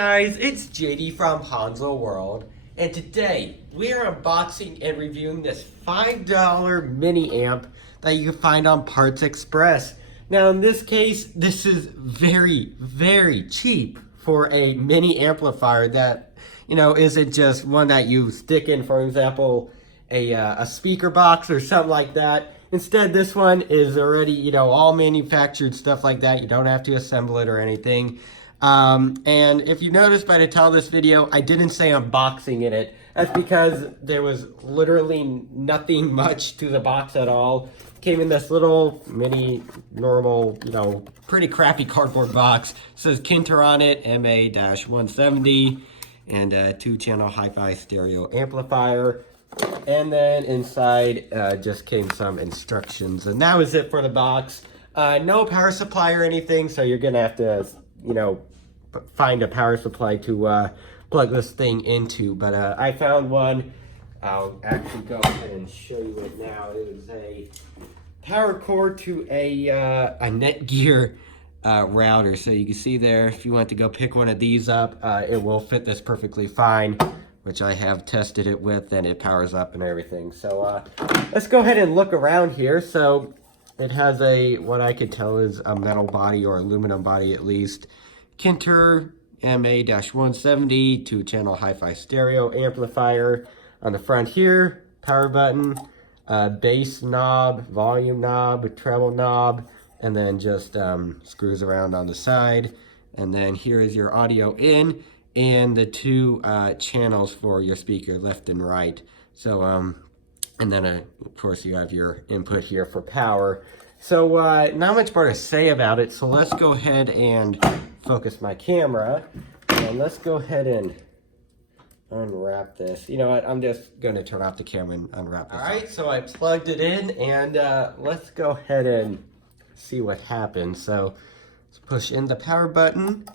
guys, it's JD from Hanzo World, and today we are unboxing and reviewing this $5 mini amp that you can find on Parts Express. Now in this case, this is very cheap for a mini amplifier that, isn't just one that you stick in, for example, a speaker box or something like that. Instead, this one is already, all manufactured stuff like that. You don't have to assemble it or anything. And if you notice by the title of this video, I didn't say unboxing in it. That's because there was literally nothing much to the box at all. Came in this little mini, normal, pretty crappy cardboard box. It says Kinter on it, MA-170, and a 2-channel hi-fi stereo amplifier. And then inside just came some instructions, and that was it for the box. No power supply or anything, so you're gonna have to, find a power supply to plug this thing into. But I found one. I'll actually go ahead and show you it now. It is a power cord to a Netgear router. So you can see there, if you want to go pick one of these up, it will fit this perfectly fine, which I have tested it with, and it powers up and everything. So let's go ahead and look around here. So it has what I could tell is a metal body, or aluminum body at least. Kinter MA-170 2-channel hi-fi stereo amplifier. On the front here, power button, bass knob, volume knob, treble knob, and then just screws around on the side. And then here is your audio in, and the two channels for your speaker, left and right. So, and then of course you have your input here for power. So not much more to say about it, so let's go ahead and focus my camera, and let's go ahead and unwrap this. You know what, I'm just going to turn off the camera and unwrap this. Alright, so I plugged it in, and let's go ahead and see what happens. So let's push in the power button,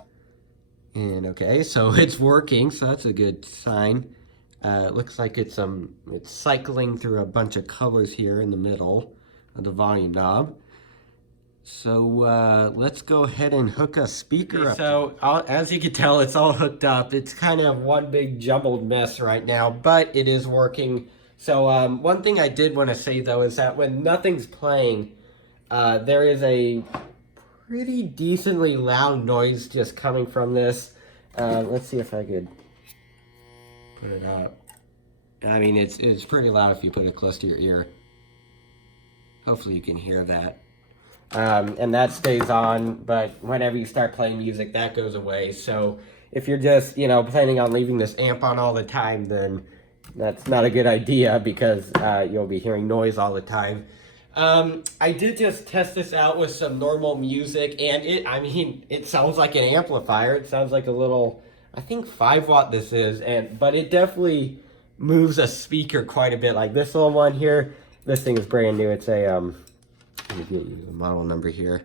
and okay, so it's working, so that's a good sign. It looks like it's cycling through a bunch of colors here in the middle of the volume knob. So let's go ahead and hook a speaker up. So as you can tell, it's all hooked up. It's kind of one big jumbled mess right now, but it is working. So one thing I did want to say though is that when nothing's playing, there is a pretty decently loud noise just coming from this. Let's see if I could put it up. I mean, it's pretty loud if you put it close to your ear. Hopefully you can hear that. And that stays on, but whenever you start playing music, that goes away. So if you're just, planning on leaving this amp on all the time, then that's not a good idea, because you'll be hearing noise all the time. I did just test this out with some normal music, and it sounds like an amplifier. It sounds like a little, I think 5-watt this is, but it definitely moves a speaker quite a bit. Like this little one here, this thing is brand new. It's a, let me get you the model number here.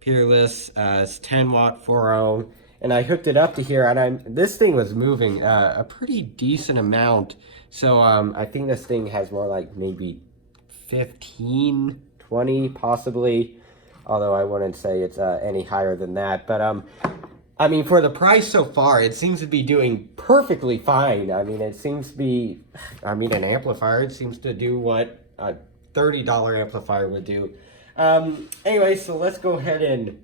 Peerless, it's 10-watt 4.0, and I hooked it up to here, and this thing was moving a pretty decent amount. So I think this thing has more like maybe 15, 20 possibly, although I wouldn't say it's any higher than that. But I mean, for the price so far, it seems to be doing perfectly fine. I mean, it seems to be, an amplifier, it seems to do what a $30 amplifier would do. Anyway, so let's go ahead and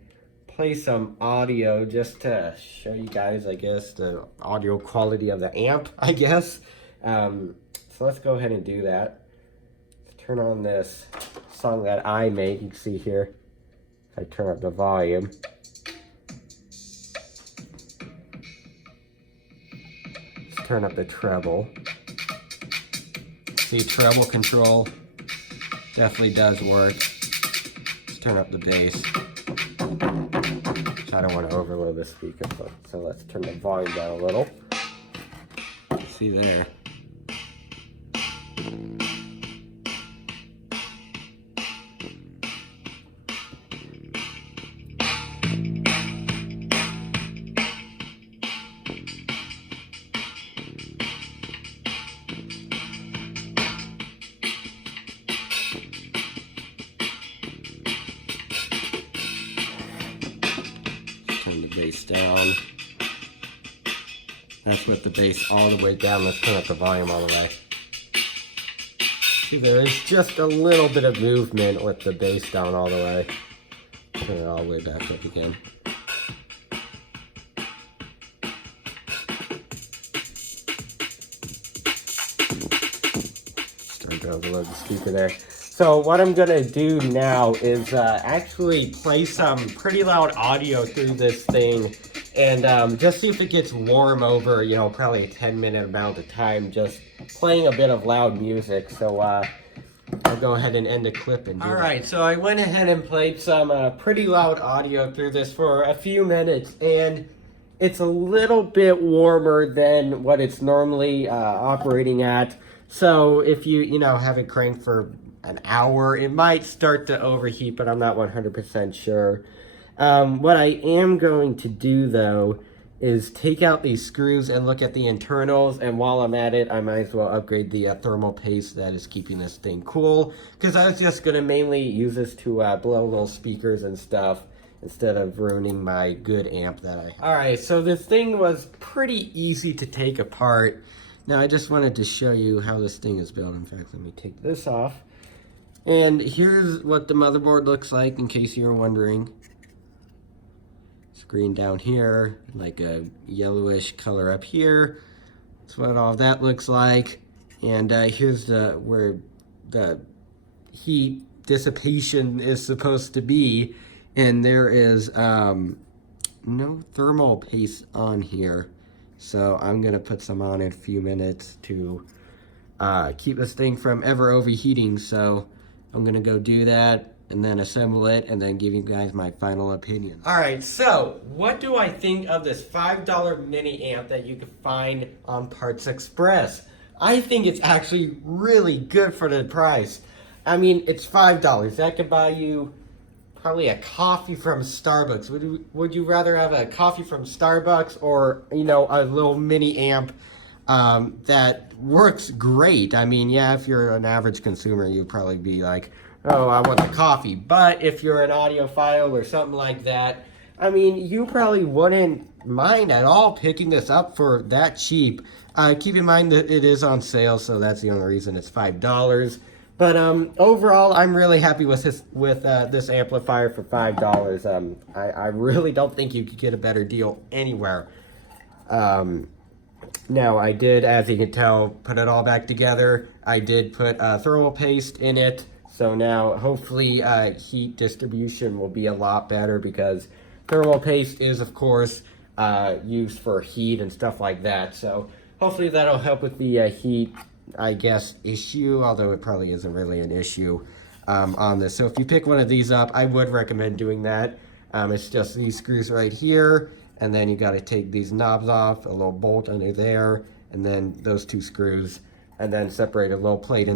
play some audio just to show you guys, I guess, the audio quality of the amp, I guess. So let's go ahead and do that. Let's turn on this song that I made. You can see here, if I turn up the volume. Let's turn up the treble. See, treble control definitely does work. Let's turn up the bass. I don't want to overload the speaker, so let's turn the volume down a little. See there. Turn the bass down. That's with the bass all the way down. Let's turn up the volume all the way. See, there is just a little bit of movement with the bass down all the way. Turn it all the way back up again. Start to overload the speaker there. So what I'm gonna do now is actually play some pretty loud audio through this thing and just see if it gets warm over, you know, probably a 10-minute amount of time, just playing a bit of loud music. So I'll go ahead and end the clip and do Alright, so I went ahead and played some pretty loud audio through this for a few minutes, and it's a little bit warmer than what it's normally operating at. So if you know, have it cranked for an hour, it might start to overheat, but I'm not 100% sure. What I am going to do though is take out these screws and look at the internals, and while I'm at it, I might as well upgrade the thermal paste that is keeping this thing cool, because I was just going to mainly use this to blow little speakers and stuff instead of ruining my good amp that I have. Alright, so this thing was pretty easy to take apart. Now I just wanted to show you how this thing is built. In fact, let me take this off. And here's what the motherboard looks like, in case you're wondering. Screen down here, like a yellowish color up here. That's what all that looks like. And here's where the heat dissipation is supposed to be. And there is no thermal paste on here. So I'm gonna put some on in a few minutes to keep this thing from ever overheating. So I'm gonna go do that and then assemble it and then give you guys my final opinion. Alright, so what do I think of this $5 mini amp that you can find on Parts Express? I think it's actually really good for the price. I mean, it's $5. That could buy you probably a coffee from Starbucks. Would you rather have a coffee from Starbucks or, you know, a little mini amp that works great? I mean, yeah, if you're an average consumer, you'd probably be like, oh, I want the coffee. But if you're an audiophile or something like that, I mean, you probably wouldn't mind at all picking this up for that cheap. Keep in mind that it is on sale, so that's the only reason it's $5. But overall, I'm really happy with this amplifier for $5. I really don't think you could get a better deal anywhere. Now, I did, as you can tell, put it all back together. I did put thermal paste in it. So now, hopefully, heat distribution will be a lot better, because thermal paste is, of course, used for heat and stuff like that. So hopefully that'll help with the heat, I guess, issue, although it probably isn't really an issue on this. So if you pick one of these up, I would recommend doing that. It's just these screws right here, and then you got to take these knobs off, a little bolt under there, and then those two screws, and then separate a little plate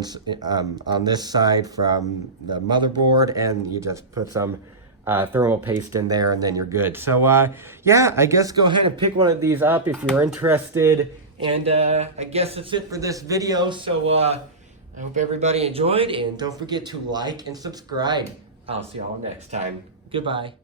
on this side from the motherboard, and you just put some thermal paste in there, and then you're good. So yeah, I guess go ahead and pick one of these up if you're interested. And I guess that's it for this video. So I hope everybody enjoyed, and don't forget to like and subscribe. I'll see y'all next time. Goodbye.